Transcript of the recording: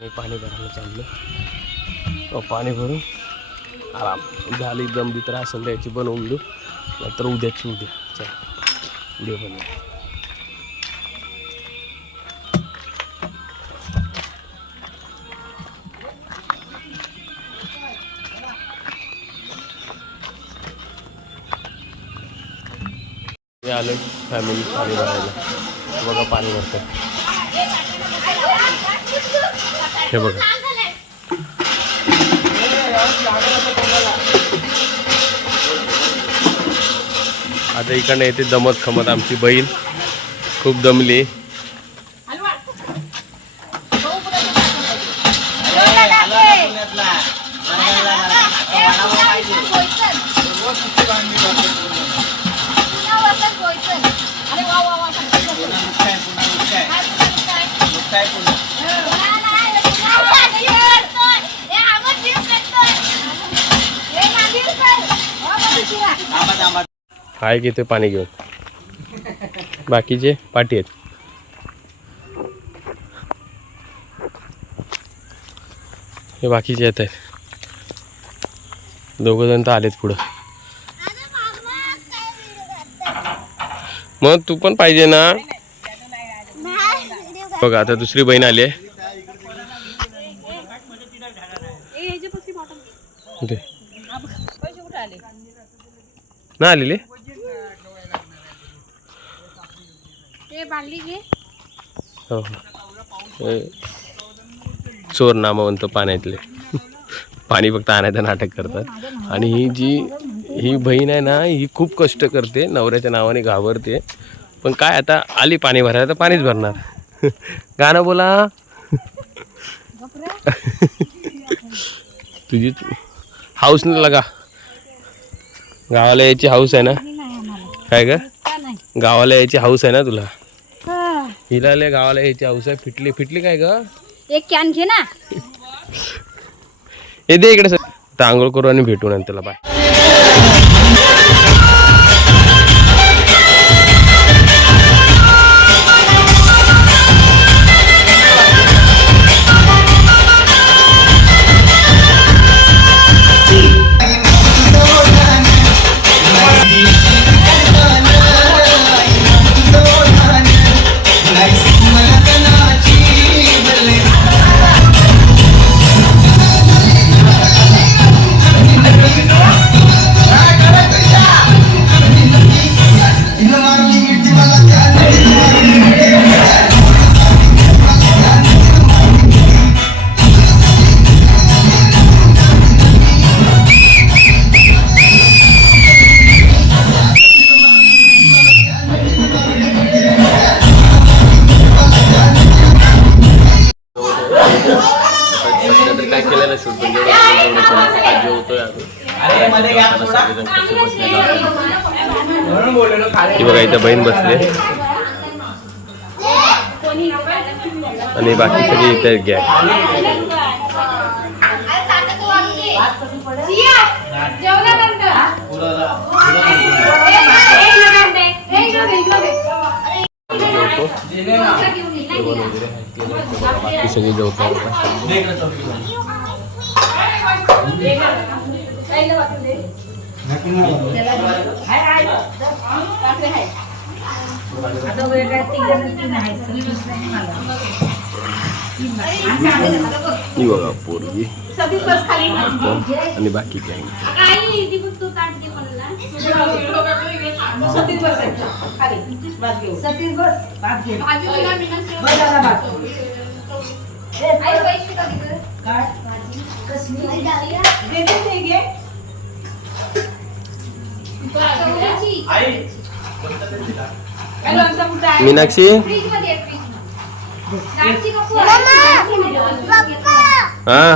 मी पाणी भरायला चाललो. पाणी भरून आराम झाली दमली तर आज संध्याची बनवून देऊ, नंतर उद्याची उद्या. चला उद्या बनवू. मी आलो फॅमिली पाणी भरायला. बघा पाणी भरतात हे बघा. आता इकडनं येते दमत खमत आमची बहीण, खूप दमली. काय घेते पाणी घेऊन, बाकीचे पाठी आहेत. हे बाकीचे येत आहेत. दोघ जण तर आलेत पुढं. मग तू पण पाहिजे ना. बघा आता दुसरी बहीण आली आहे. ना आलेली हो चोर नामवंत पाण्यातले. पाणी फक्त आणायचं नाटक करतात. आणि ही बहीण आहे ना, ही खूप कष्ट करते, नवऱ्याच्या नावाने घाबरते. पण काय आता आली पाणी भरायला तर पाणीच भरणार. गाणं बोला. तुझी हाऊस न लगा. गावाला यायची हाऊस आहे ना. काय ग गावाला यायची हाऊस आहे ना तुला. हिला गावाला यायची हाऊस आहे. फिटली फिटली काय ग. एक कॅन घे ना. हे दे इकडे. आता आंघोळ करू आणि भेटू नंतर. बाय. बघा इथं बहीण बसले आणि बाकी सगळे इथे घ्या. बाकी सगळी जेवतात. बघा पोरगी आणि बाकी काय. मीनाक्षी हा